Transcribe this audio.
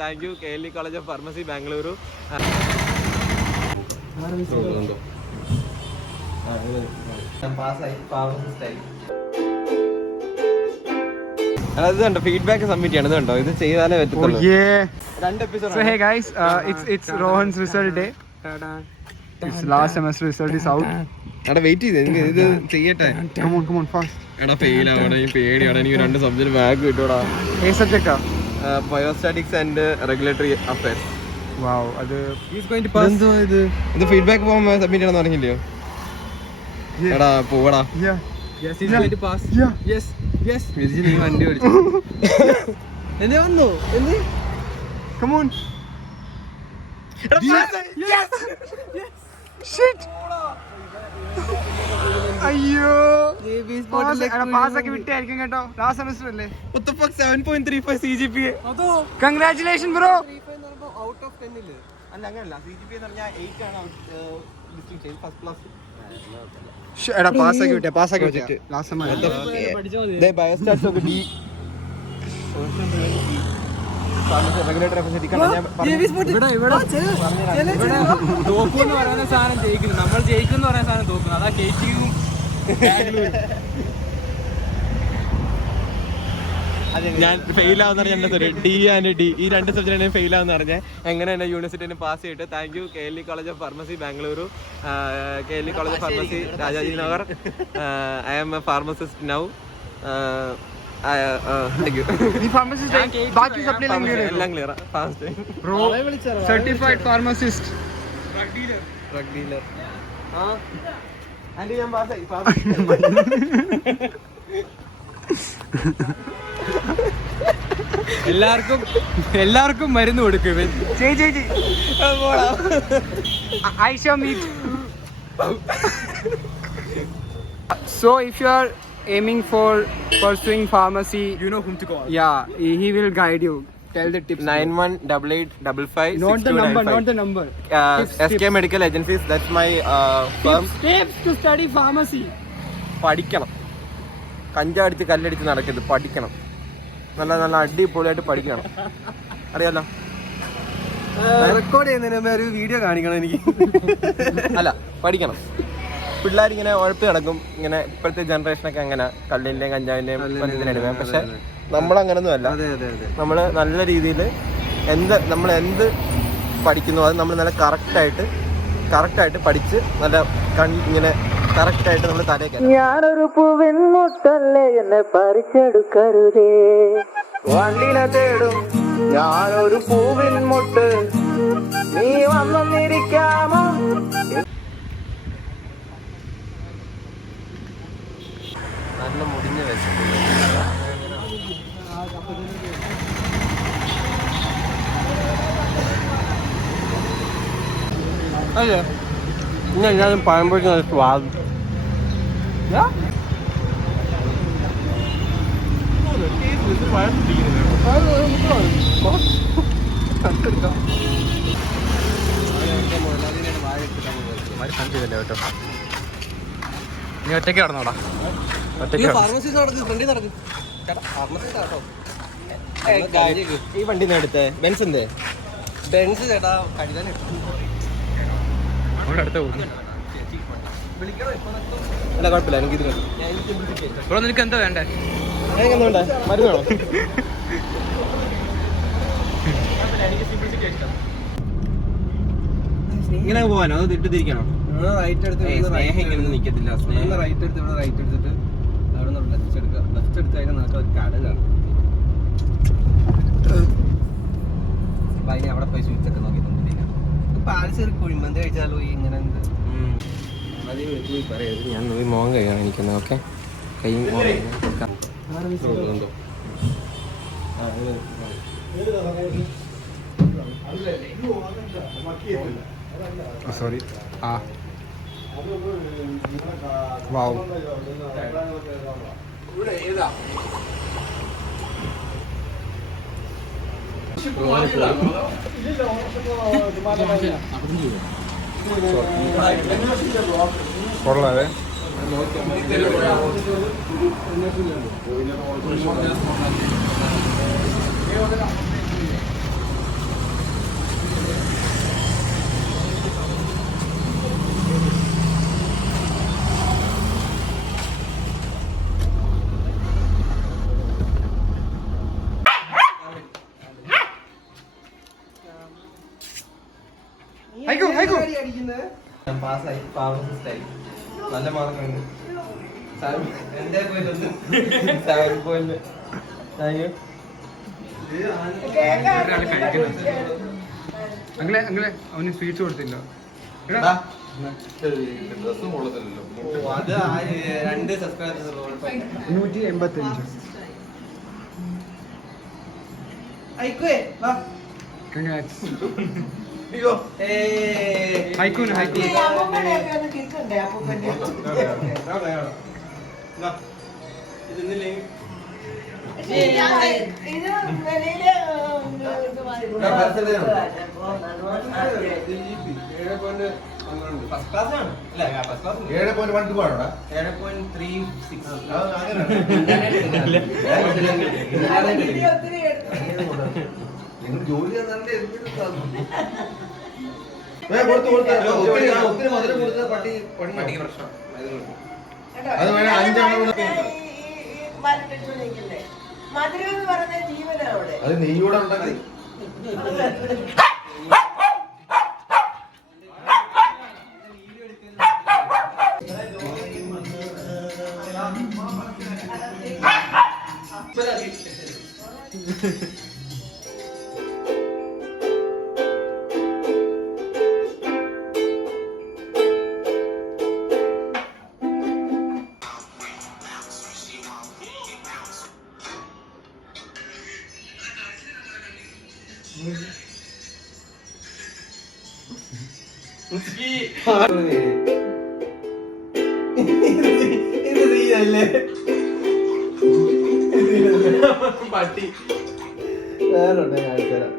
Thank you KLE college of pharmacy Bengaluru. അത് കണ്ടോ feedback submit ചെയ്യണം. കണ്ടോ ഇത് ചെയ്താലേ പറ്റത്തുള്ളൂ. 2 episodes. So hey guys, it's Rohan's result day. His last semester result is out. എടാ വെയിറ്റ് ചെയ്തേ, ഇത് ചെയ്യട്ടെ. Come on fast. എടാ ഫെയിൽ ആവണം, ഈ പേടിയാണ്. എനിക്ക് 2 സബ്ജക്ട് ബാക്ക് കിട്ടൂടാ. ഏ സബ്ജക്റ്റാ? Biostatistics and regulatory affairs. Wow, അത് എന്തോ ഇത് ഫീഡ്ബാക്ക് ഫോം സബ്മിറ്റ് ചെയ്യണമെന്ന് പറഞ്ഞില്ലയോ? എടാ പോടാ. നീ വണ്ടി ഓടിച്ചു. എന്നെ വന്നു എന്ത്? Come on. Shit. അയ്യോ പാസ്സാക്കി വിട്ടായിരിക്കും കേട്ടോ. ലാസ്റ്റ് സെമസ്റ്റർ അല്ലേ? 7.35 CGPA. Congratulation bro. Out of 10 ഇല്ല. അല്ല അങ്ങനല്ല, CGPA എന്ന് പറഞ്ഞാൽ 8 ആണ് ഡിസ്റ്റിങ്ഷൻ ചെയ്ത് ഫസ്റ്റ് ക്ലാസ്. എടാ പാസ്സാക്കി വിട്ടേ ലാസ്റ്റ് സെമസ്റ്റർ. ദേ ബയോസ്റ്റാറ്റ്സ് ഒക്കെ ബി റെഗുലേറ്ററി അഫയേഴ്സ് തോക്കെന്ന് പറയുന്ന സാധനം ജയിക്കുന്നു. നമ്മൾ ജയിക്കുന്ന പറയുന്ന സാധനം തോക്കുന്നു. അതാ കേറ്റിങ്ങും ഞാൻ ഫെയിൽ ആവുന്ന പറഞ്ഞ D ആൻഡ് D ഈ 2 സബ്ജക്റ്റിനെ ഫെയിൽ ആവുന്ന പറഞ്ഞാൽ എങ്ങനെ എന്നെ യൂണിവേഴ്സിറ്റിനെ പാസ് ചെയ്തിട്ട്. Thank you KLE college of pharmacy Bengaluru, KLE college of pharmacy Rajaji Nagar. I am a pharmacist now. എല്ലാം clear. Certified pharmacist, drug dealer. Aunty ഞാൻ പാസ്സായി. എല്ലാവർക്കും മരുന്ന് കൊടുക്കും. ചേച്ചി I shall meet. So if you are aiming for pursuing pharmacy, You know whom to call. yeah, he will guide you. Tell the tips. 918855. Not the number. SK Medical Agencies, that's my firm. Tips to study pharmacy. പഠിക്കണം, കഞ്ചാടിച്ച് കല്ലടിച്ച് നടക്കരുത്, പഠിക്കണം. നല്ല നല്ല അടിപൊളിയായിട്ട് പഠിക്കണം. അറിയാലോ, record ചെയ്യുന്നതിന് ഒരു വീഡിയോ കാണിക്കണം എനിക്ക്. അല്ല പഠിക്കണം. പിള്ളേരിങ്ങനെ ഉഴപ്പ് കിടക്കും. ഇങ്ങനെ ഇപ്പോഴത്തെ ജനറേഷനൊക്കെ അങ്ങനെ കള്ളിൻ്റെയും കഞ്ചാവിൻ്റെയും ഇതിനടിമ. പക്ഷെ നമ്മളങ്ങനൊന്നും അല്ല. നമ്മൾ നല്ല രീതിയിൽ നമ്മൾ എന്ത് പഠിക്കുന്നു അത് നമ്മൾ നല്ല കറക്റ്റായിട്ട് പഠിച്ച് നല്ല ഇങ്ങനെ കറക്റ്റായിട്ട് നമ്മൾ തലയ്ക്ക്. ഞാനൊരു പൂവിൻ മുട്ടല്ലേ എന്നെ പറിച്ചെടുക്കരുതേ, വണ്ടിനെ തേടും ഞാനൊരു പൂവിൻ മുട്ട്, നീ വന്നിരിക്കാമോ? നല്ല മുടിഞ്ഞ വെച്ചിട്ടുണ്ട്. അല്ലേ പിന്നെ എല്ലാവരും പഴമ്പോഴേക്കും നല്ല സ്വാദ്. കേട്ടോ നീ ഒറ്റയ്ക്ക് നടന്നോടാ. ഈ വണ്ടി എടുത്തേ ബെൻസിന്റെ ബെൻസ് ചേട്ടാ കഴുതാൻ അടുത്ത പോകും. അല്ല കുഴപ്പമില്ല, എനിക്കിത് ഇവിടെ നിനക്ക് എന്താ വേണ്ടേ? എനിക്കെന്താ വേണ്ടേ? മരുന്ന് വേണോ? ഇങ്ങനെ പോവാനോ അത് ഇട്ടിരിക്കണോ? സ്നേഹം ഇങ്ങനെ നിൽക്കത്തില്ല. സ്നേഹം റൈറ്റ് എടുത്ത് ഇവിടെ റൈറ്റ് എടുത്തിട്ട് അവിടെ നിന്ന് ലെഫ്റ്റ് എടുക്കുക. ലെഫ്റ്റ് എടുത്ത് കഴിഞ്ഞാൽ നമുക്ക് ഒരു കടലാണ്. അപ്പം അതിന് അവിടെ പോയി സ്വിച്ചൊക്കെ നോക്കിയിട്ടുണ്ടെങ്കിൽ പാൽസ് ഒരു കുഴിമന്തി കഴിച്ചാലോ ഇങ്ങനെ ആദ്യം പോയി പറയരുത്. ഞാൻ പോയി മോൻ കഴിയാണ് എനിക്കുന്നത്. ഓക്കെ കൈ സോറി. ആ വാവ് കൊള്ളാവേ. പാസ്സായി ഫാർമസിസ്റ്റായി നല്ല മാർക്കുണ്ട് എന്റെ പോയിന്റ് അങ്ങനെ അങ്ങനെ അവന് സ്വീറ്റ്സ് കൊടുത്തില്ല. ഡ്രസ്സും കൊള്ളത്തില്ലല്ലോ. അത് 2 സബ്സ്ക്രൈബേഴ്സ് 185. Congrats. ഹൈക്കൂന് ഹൈക്കൂൻ ഫസ്റ്റ് ക്ലാസ് ആണ് അല്ലേ? First class 7.12 ആണോടാ? 7.36. നിങ്ങൾ ജോലി ഒത്തിരി മധുരം കൊടുത്ത പട്ടിക്ക് പ്രശ്നം. അത് വേണം 5 മധുരം എന്ന് പറഞ്ഞ ജീവനാണ് അവിടെ. അത് നെയ്യൂടെ ഉണ്ടാക്കി പട്ടി വേറെ കാണിച്ചു തരാം.